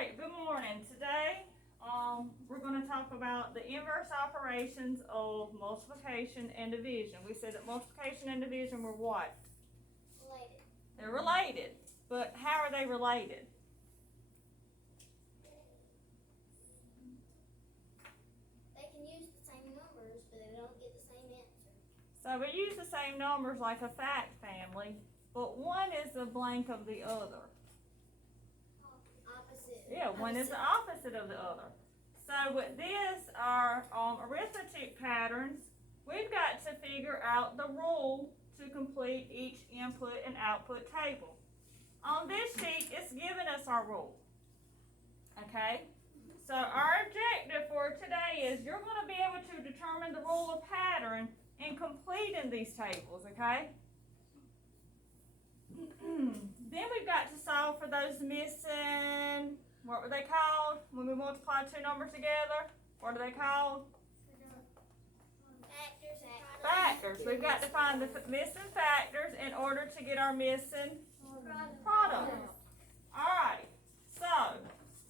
right, good morning. Today, we're going to talk about the inverse operations of multiplication and division. We said that multiplication and division were what? Related. They're related, but how are they related? They can use the same numbers, but they don't get the same answer. So we use the same numbers like a fact family, but one is the blank of the other. Opposite. Yeah, one is the opposite of the other. So with this, our arithmetic patterns, we've got to figure out the rule to complete each input and output table. On this sheet, it's giving us our rule. Okay? So our objective for today is you're going to be able to determine the rule of pattern in completing these tables, okay? Then we've got to solve for those missing, what were they called when we multiply two numbers together? What are they called? Factors. We've got to find the missing factors in order to get our missing product. Alright, so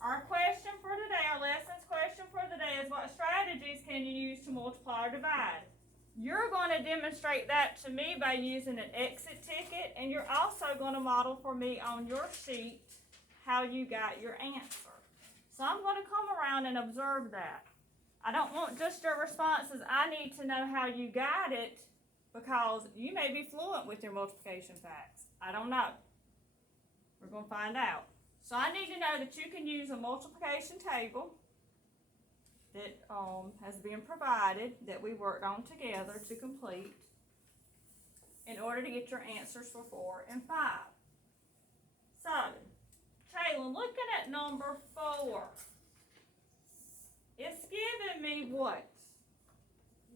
our question for today, our lessons question for today is what strategies can you use to multiply or divide? You're going to demonstrate that to me by using an exit ticket, and you're also going to model for me on your sheet how you got your answer. So I'm going to come around and observe that. I don't want just your responses. I need to know how you got it because you may be fluent with your multiplication facts. I don't know. We're going to find out. So I need to know that you can use a multiplication table that has been provided that we worked on together to complete in order to get your answers for 4 and 5. So, Taylor, looking at number 4, it's giving me what?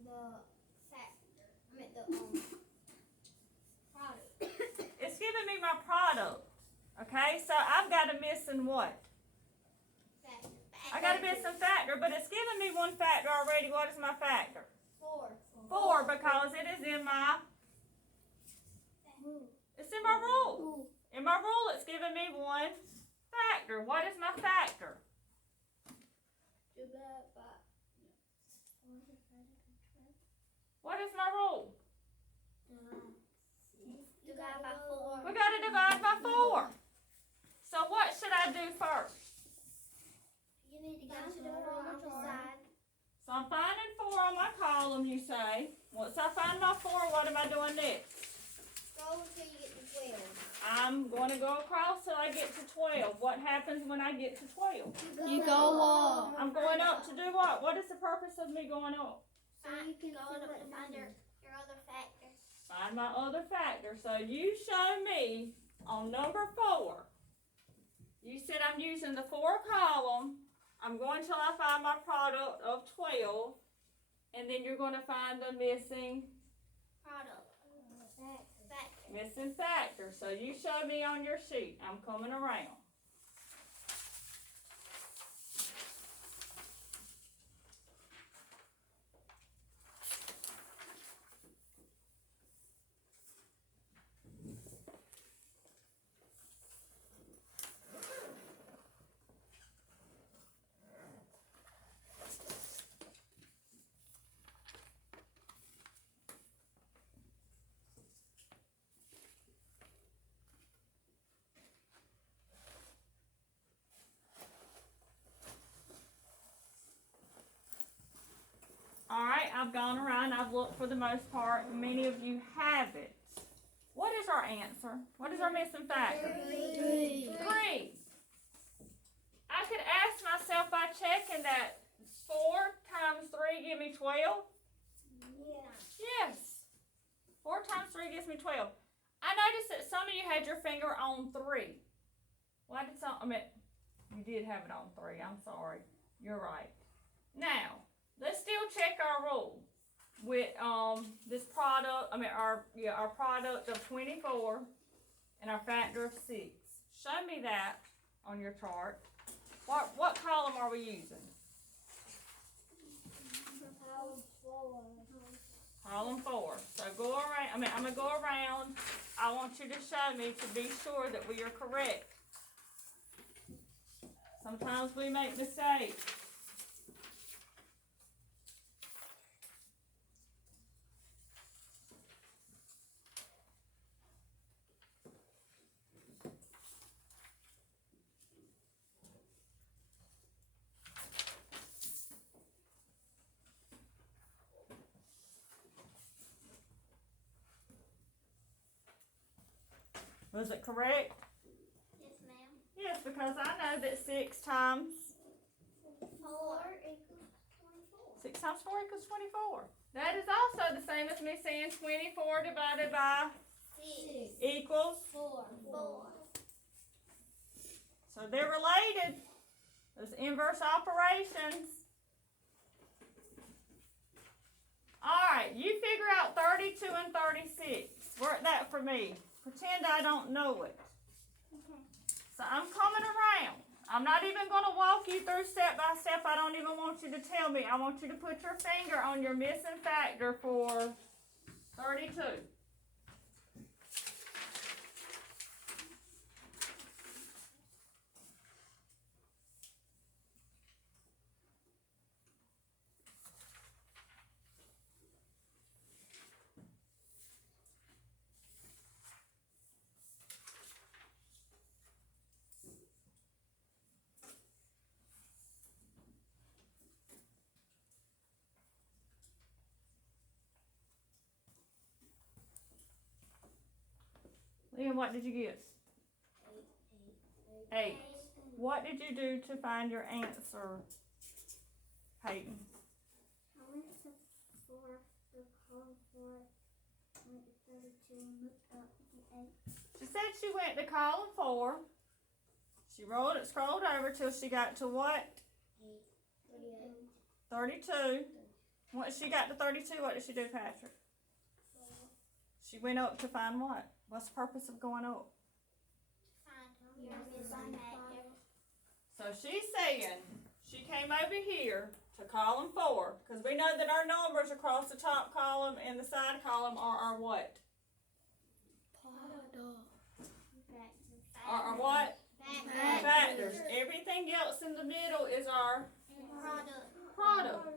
The factor. Product. It's giving me my product. Okay, so I've got a missing what? Factor. I got a missing factor, but it's giving me one factor already. What is my factor? 4. 4, because it is in my, it's in my rule. In my rule, it's giving me one factor. What is my factor? What is my rule? Divide by 4. We got to divide by 4. So what should I do first? You need to go to the horizontal side. So I'm finding 4 on my column, you say. Once I find my 4, what am I doing next? Scroll until you get to 12. I'm going to go across till I get to 12. What happens when I get to 12? You go up. I'm going up to do what? What is the purpose of me going up? So you can go up and find your other factor. Find my other factor. So you show me on number 4. You said I'm using the 4 column. I'm going till I find my product of 12. And then you're going to find the missing Product. Factor. missing factor. So you show me on your sheet. I'm coming around. Alright, I've gone around, I've looked for the most part. Many of you have it. What is our answer? What is our missing factor? 3. 3. I could ask myself by checking that 4 times 3 give me 12. Yeah. Yes. 4 times 3 gives me 12. I noticed that some of you had your finger on 3. Why did you did have it on 3. I'm sorry. You're right. Now, let's still check our rule with this product. Our product of 24 and our factor of 6. Show me that on your chart. What column are we using? Column 4. So go around. I'm gonna go around. I want you to show me to be sure that we are correct. Sometimes we make mistakes. Was it correct? Yes, ma'am. Yes, because I know that 6 times 4 equals 24. 6 times 4 equals 24. That is also the same as me saying 24 divided by 6 equals. 4. So they're related. Those inverse operations. Alright, you figure out 32 and 36. Work that for me. Pretend I don't know it. Okay. So I'm coming around. I'm not even going to walk you through step by step. I don't even want you to tell me. I want you to put your finger on your missing factor for 32. Liam, what did you get? 8. What did you do to find your answer, Peyton? I went to 4, the column 4, went to 32, and looked up to 8. She said she went to column 4. She scrolled over till she got to what? 38. 32. Once she got to 32, what did she do, Patrick? She went up to find what? What's the purpose of going up? Find your missing factor. So she's saying she came over here to column 4 because we know that our numbers across the top column and the side column are our what? Are what? Factors. Everything else in the middle is our product.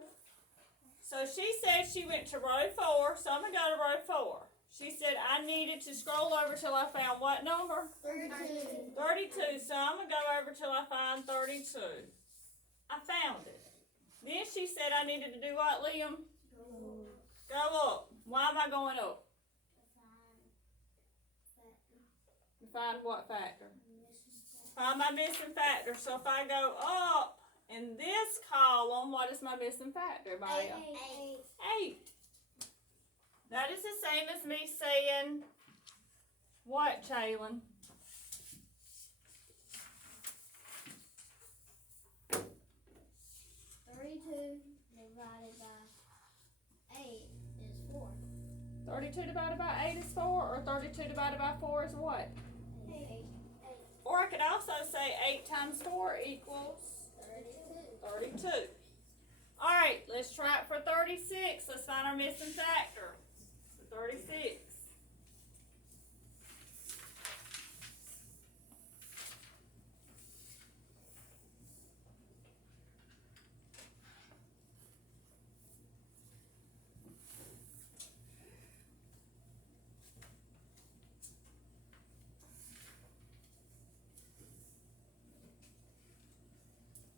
So she said she went to row 4, so I'm going to go to row 4. She said I needed to scroll over till I found what number? 32. 32. So I'm going to go over till I find 32. I found it. Then she said I needed to do what, Liam? Go up. Why am I going up? To find what factor? Find my missing factor. So if I go up in this column, what is my missing factor, Maya? 8. That is the same as me saying what, Jalen? 32 divided by 8 is 4. 32 divided by 8 is 4, or 32 divided by 4 is what? 8. Or I could also say 8 times 4 equals 32. Alright, let's try it for 36. Let's find our missing factor. For 36.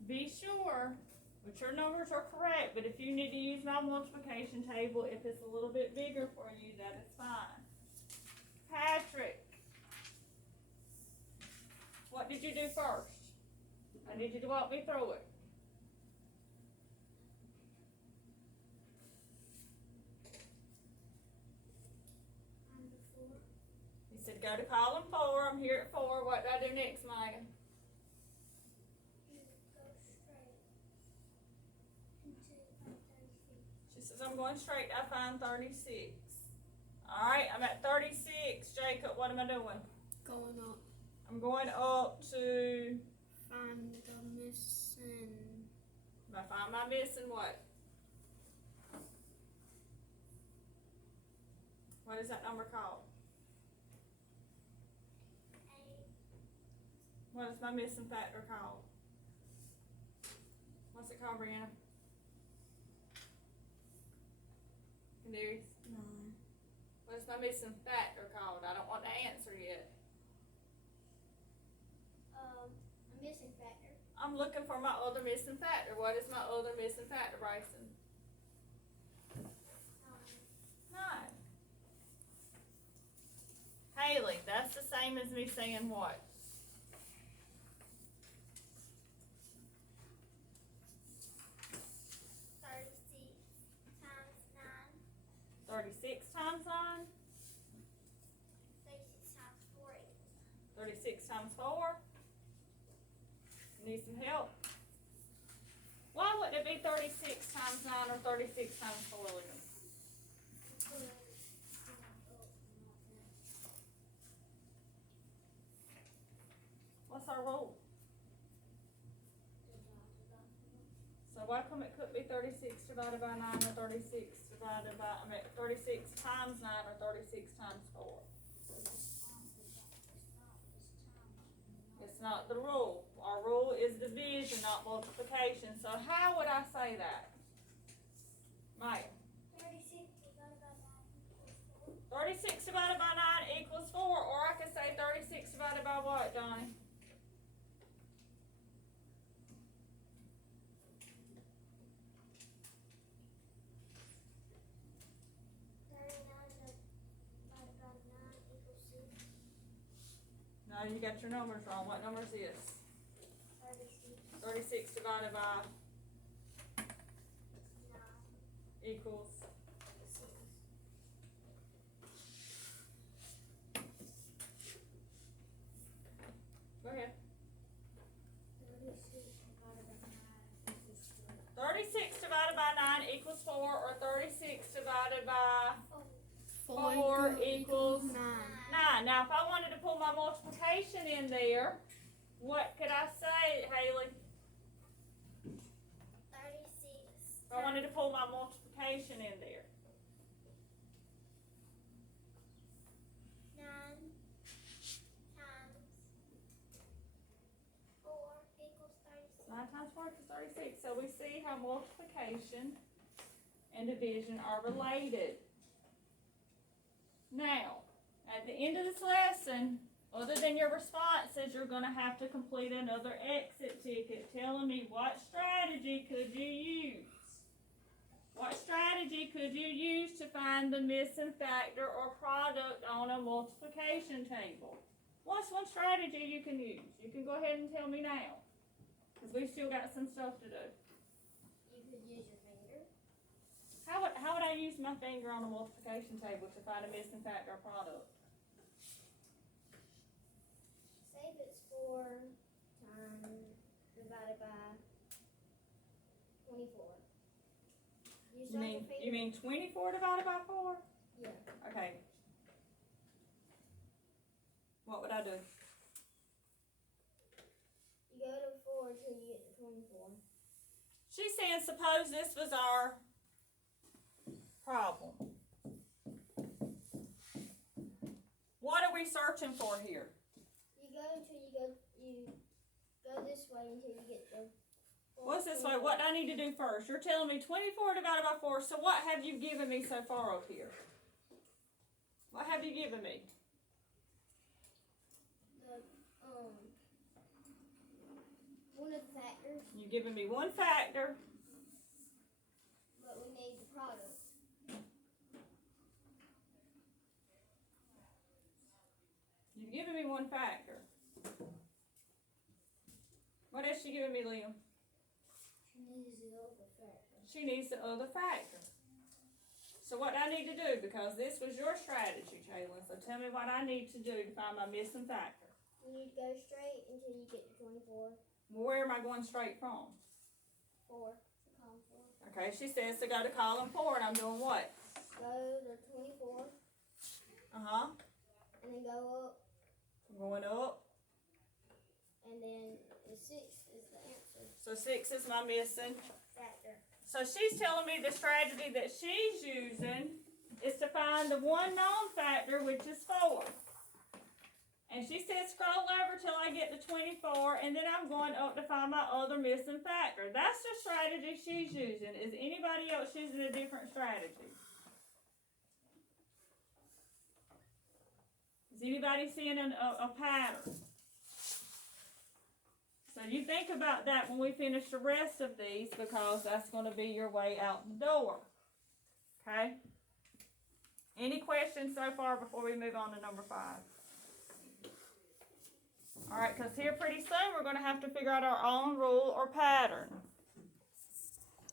Be sure that your numbers are correct, but if you need to use my multiplication table, if it's a little bit bigger for you, that is fine. Patrick, what did you do first? I need you to walk me through it. He said go to column 4. I'm here at 4. What do I do next, Maya? She says I'm going straight. I find 36. Alright, I'm at 36. Jacob, what am I doing? Going up. I'm going up to Find the missing. I find my missing what? What is that number called? 8. What is my missing factor called? What's it called, Brianna? Canary. 9. What's my missing factor called? I don't want the answer yet. A missing factor. I'm looking for my other missing factor. What is my other missing factor, Bryson? 9. Haley, that's the same as me saying what? 36 times 9? 36 times 4. 36 times 4? Need some help? Why wouldn't it be 36 times 9 or 36 times 4, Liam? What's our rule? So why come it couldn't be 36 divided by 9 or 36 divided by, 36 times 9 or 36 times 4? It's not the rule. Our rule is division, not multiplication. So how would I say that? Maya? 36 divided by 9 equals 4. 36 divided by 9 equals 4, or I could say 36 divided by what, Donnie? 6. No, you got your numbers wrong. What number is this? 36. 36 divided by 9 equals 6. Go ahead. 36 36 divided by 9 equals 4. divided by 9 equals 4, or 36 divided by 4 4 equals 9. 9. Now, if I wanted to pull my multiplication in there, what could I say, Haley? 36. If I wanted to pull my multiplication in there. 9 times 4 equals 36. 9 times 4 equals 36. So we see how multiplication and division are related. Now, at the end of this lesson, other than your responses, you're going to have to complete another exit ticket telling me what strategy could you use. What strategy could you use to find the missing factor or product on a multiplication table? What's one strategy you can use? You can go ahead and tell me now, because we've still got some stuff to do. You could use your finger. How would I use my finger on a multiplication table to find a missing factor or product? Say if it's 4 times divided by 24. You mean 24 divided by 4? Yeah. Okay. What would I do? You go to 4 until you get to 24. She's saying suppose this was our problem. What are we searching for here? You go this way until you get to 4. What's this way? What do I need to do first? You're telling me 24 divided by 4. So what have you given me so far up here? What have you given me? One of the factors, You've given me one factor. but we need the product. You've given me one factor. What else you giving me, Liam? She needs the other factor. She needs the other factor. So what do I need to do? Because this was your strategy, Kaylin. So tell me what I need to do to find my missing factor. You need to go straight until you get to 24. Where am I going straight from? 4. So column 4. Okay, she says to go to column 4, and I'm doing what? Go to 24, Uh-huh. and then go up, I'm going up. and then the 6 is the answer So 6 is my missing. factor. So she's telling me the strategy that she's using is to find the one known factor, which is 4. And she said scroll over till I get to 24, and then I'm going up to find my other missing factor. That's the strategy she's using. Is anybody else using a different strategy? Is anybody seeing a pattern? So you think about that when we finish the rest of these, because that's going to be your way out the door. Okay? Any questions so far before we move on to number 5? All right, because here pretty soon we're going to have to figure out our own rule or pattern.